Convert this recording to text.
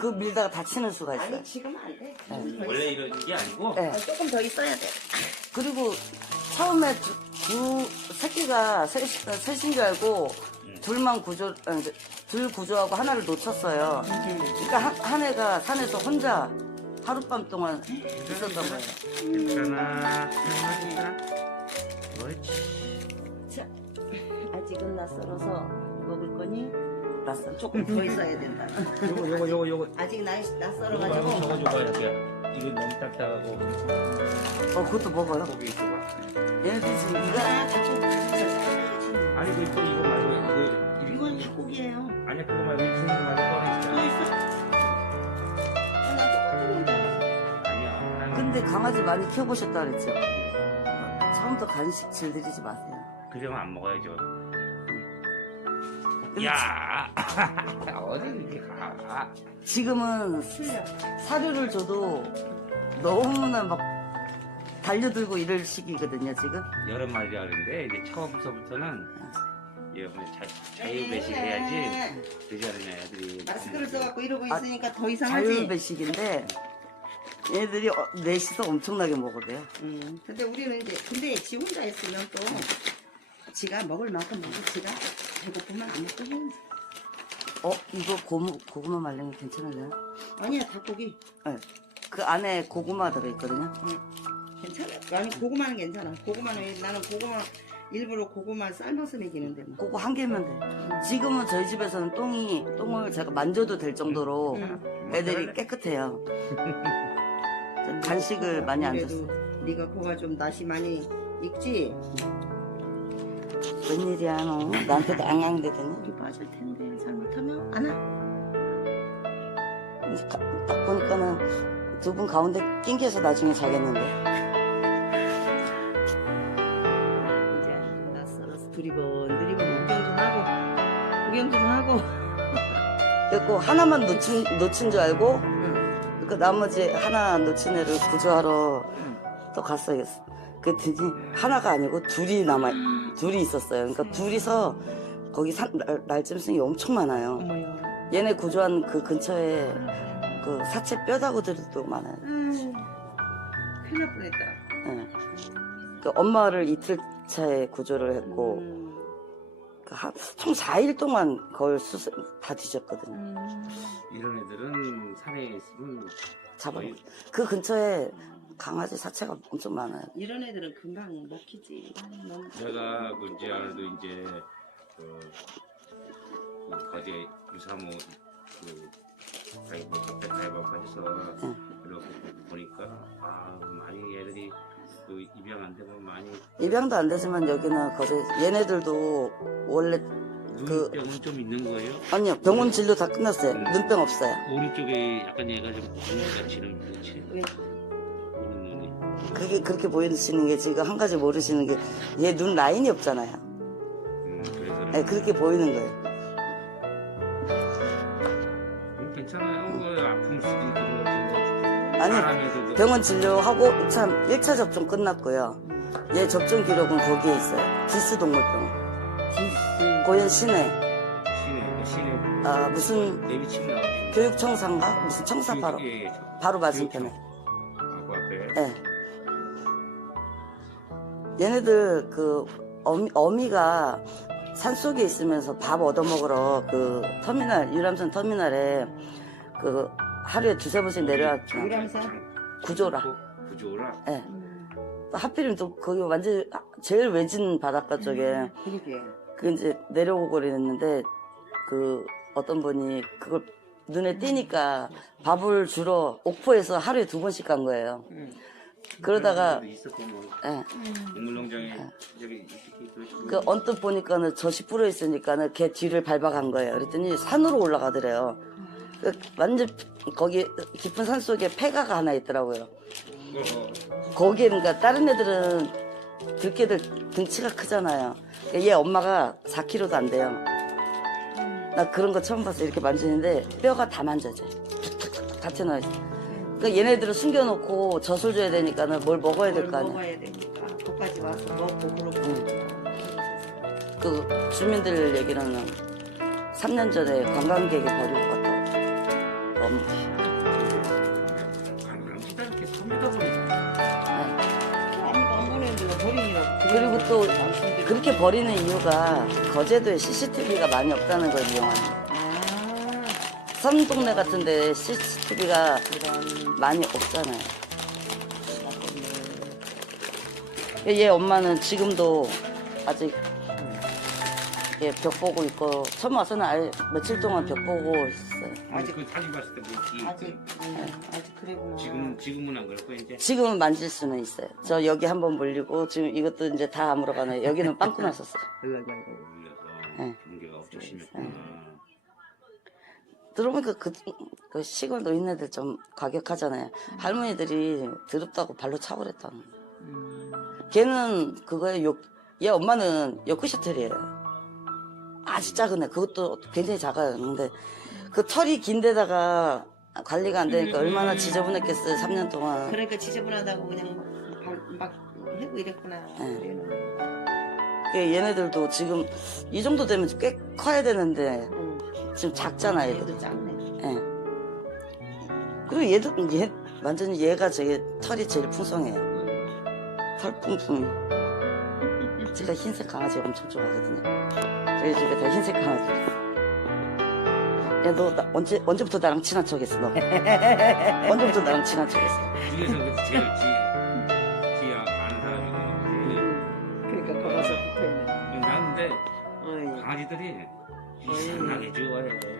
그 밀다가 다치는 수가 있어요. 아니 지금 안 돼. 원래 이런 게 아니고 네. 어, 조금 더 있어야 돼. 그리고 처음에 두, 두 새끼가 셋, 셋인 줄 알고 둘만 구조, 아니, 둘 구조하고 하나를 놓쳤어요. 그러니까 한, 한 애가 산에서 혼자 하룻밤 동안 있었던 거예요. 괜찮아 괜찮아 옳지 자, 아직은 낯설어서 먹을 거니 낯선 조금 더 있어야 된다. 요거 요거 요거 요거 아직 나 요거 낯설어가지고. 저거 줘봐 이렇게 이게 너무 딱딱하고 어, 그것도 먹어요. 고기 줘봐 얘네들 지금 이거 아, 자꾸 아니 그또 이거 말고 이거 이거 이건 닭고기예요. 아니야 그거 말고 이거 말고 꺼내 또 있잖아 있어? 아, 나 똑같은 건줄 알았어. 아니야 하나는 근데 강아지 많이 키워보셨다 그랬죠? 처음부터 간식 질들이지 마세요. 그러면 안 먹어야죠 야 어디 이렇게 가 지금은. 사료를 줘도 너무나 막 달려들고 이럴 시기거든요, 지금. 여름 말이라 그러는데 이제 처음서부터는 여러분 자- 자유 배식해야지 되지 않느냐 애들이 마스크를 써갖고 이러고 아, 있으니까 더 이상하지. 자율배식인데 얘들이 어, 넷이서 엄청나게 먹어대요. 음, 근데 우리는 이제, 근데 지 혼자 있으면 또, 지가 먹을 만큼 먹고, 지가 배고프면 안 먹고 해야지. 어, 이거 고무, 고구마 말랭이 괜찮을래요? 아니야, 닭고기. 네. 그 안에 고구마 들어있거든요. 괜찮아. 아니, 고구마는 괜찮아. 고구마는, 나는 고구마, 일부러 고구마 삶아서 먹이는데, 뭐. 그거 한 개면 돼. 지금은 저희 집에서는 똥이, 똥을 제가 만져도 될 정도로 응. 애들이 깨끗해요. 저 간식을 많이 안 줬어요. 네가 코가 좀 낯이 많이 익지? 웬일이야, 너. 나한테도 앙앙대더니. 우리 빠질 텐데, 잘못하면 안 와. 가- 딱 보니까는 두 분 가운데 낑겨서 나중에 자겠는데. 이제 낯설어서 두리번 두리번 구경 좀 하고, 구경 좀 하고. 그리고 하나만 놓친, 놓친 줄 알고, 응. 그 나머지 하나 놓친 애를 구조하러 응. 또 갔어요. 그랬더니 하나가 아니고 둘이 남아, 둘이 있었어요. 그러니까 둘이서 거기 산, 날, 날짐승이 엄청 많아요. 얘네 구조한 그 근처에 그 사체 뼈다구들도 많아요. 아유, 큰일 날 뻔했다. 예. 그 엄마를 이틀 차에 구조를 했고, 음, 그 한- 총 4일 동안 그걸 수술, 다 뒤졌거든요. 음. 이런 애들은 산에 있으면 잡아. 거의 그 근처에 강아지 사체가 엄청 많아요. 이런 애들은 금방 먹히지. 너무 내가 그 이제 알도 이제 그, 그 거제 유사모 그 가입 그때 가입하고 해서 응. 그러고 보니까 아 많이 얘들이 그 입양 안 되고 많이 입양도 안 되지만 여기는 거기 얘네들도 원래 그- 눈병은 좀 있는 거예요. 아니요 병원 진료 다 끝났어요. 음. 눈병 없어요. 오른쪽에 약간 얘가 좀 눈같이는 그렇지. 왜? 그게 그렇게 보이시는 게 지금 한 가지 모르시는 게 얘 눈 라인이 없잖아요. 음, 그래서 네, 그렇게 보이는 거예요. 음, 괜찮아요. 그 아픔 수도 있고 그런 아니, 사람에도 병원 진료하고 참 1차 접종 끝났고요. 얘 접종 기록은 거기에 있어요. 디스 동물병원. 디스. 고현 시내 시내 시내 아, 무슨 내비 치고 나오죠. 교육청사인가 무슨 청사 바로 예, 예. 바로 맞은편에. 하고 앞에 예. 얘네들 그 어미, 어미가 산 속에 있으면서 밥 얻어 먹으러 그 터미널 유람선 터미널에 그 하루에 두세 번씩 내려왔죠. 유람선? 구조라. 구조라. 예. 음. 하필이면 또 거기 완전 제일 외진 바닷가 쪽에 그러게. 그 이제 내려오고 그랬는데 그 어떤 분이 그걸 눈에 띄니까 밥을 주러 옥포에서 하루에 두 번씩 간 거예요. 음. 그러다가 있었고 뭐 예. 동물농장에 저기 그그 언뜻 보니까는 젖이 불어 있으니까는 걔 뒤를 밟아간 거예요. 그랬더니 산으로 올라가더래요. 그 완전 거기 깊은 산 속에 폐가가 하나 있더라고요. 거기에 그러니까 다른 애들은 들깨들 등치가 크잖아요. 얘 엄마가 4kg도 안 돼요. 나 그런 거 처음 봤어. 이렇게 만지는데 뼈가 다 만져져. 툭툭툭 다 튀어나와 있어. 그러니까 얘네들을 숨겨놓고 젖을 줘야 되니까는 뭘 먹어야 될거뭘 아니야. 먹어야 되니까. 거기까지 와서 먹고 그러고. 그 주민들 얘기로는 3년 전에 관광객이 버리고 갔다고. 어, 엄마. 강강시다 이렇게 섬에다 보니까 네. 아니 엄마는 뭐 버리느라고. 그리고 또. 그렇게 버리는 이유가 거제도에 CCTV가 많이 없다는 걸 이용하는 거예요. 아 섬 동네 같은데 CCTV가 그런. 많이 없잖아요. 얘 엄마는 지금도 아직 예, 벽 보고 있고 처음 와서는 아예 며칠 동안 벽 보고 있어요. 아직- 그 사진 봤을 때 뭐지 아직 음, 아직 그래구나. 지금 지금은 안 그렇고 이제 지금은 만질 수는 있어요. 저 여기 한번 물리고 지금 이것도 이제 다 아무러 가네. 여기는 빵꾸 났었어요. 아이고. 올려서 네. 경계가 엄청 심했구나. 들어보니까 그, 그 시골 노인네들 좀 과격하잖아요. 할머니들이 더럽다고 발로 차버렸다는. 음. 걔는 그거에 욕, 얘 엄마는 요크셔틀이에요. 아주 작은 애. 그것도 굉장히 작아요. 근데 그 털이 긴 데다가 관리가 안 되니까 얼마나 지저분했겠어요. 3년 동안. 그러니까 지저분하다고 그냥 발- 막 해고 이랬구나. 네. 얘네들도 지금 이 정도 되면 꽤 커야 되는데 음. 지금 작잖아요. 얘도 작네. 예. 그리고 얘도 얘 완전히 얘가 제게 털이 제일 풍성해요. 털풍풍. 제가 흰색 강아지 엄청 좋아하거든요. 저희 집에 다 흰색 강아지. 야, 너 나- 언제 언제부터 나랑 친한 척했어? 너 언제부터 나랑 친한 척했어? 중에서 그 제일 지, 지 아는 사람이거든. 그러니까 걸어서 붙어 있는. 난 근데 어이. 강아지들이 이상하게 좋아해.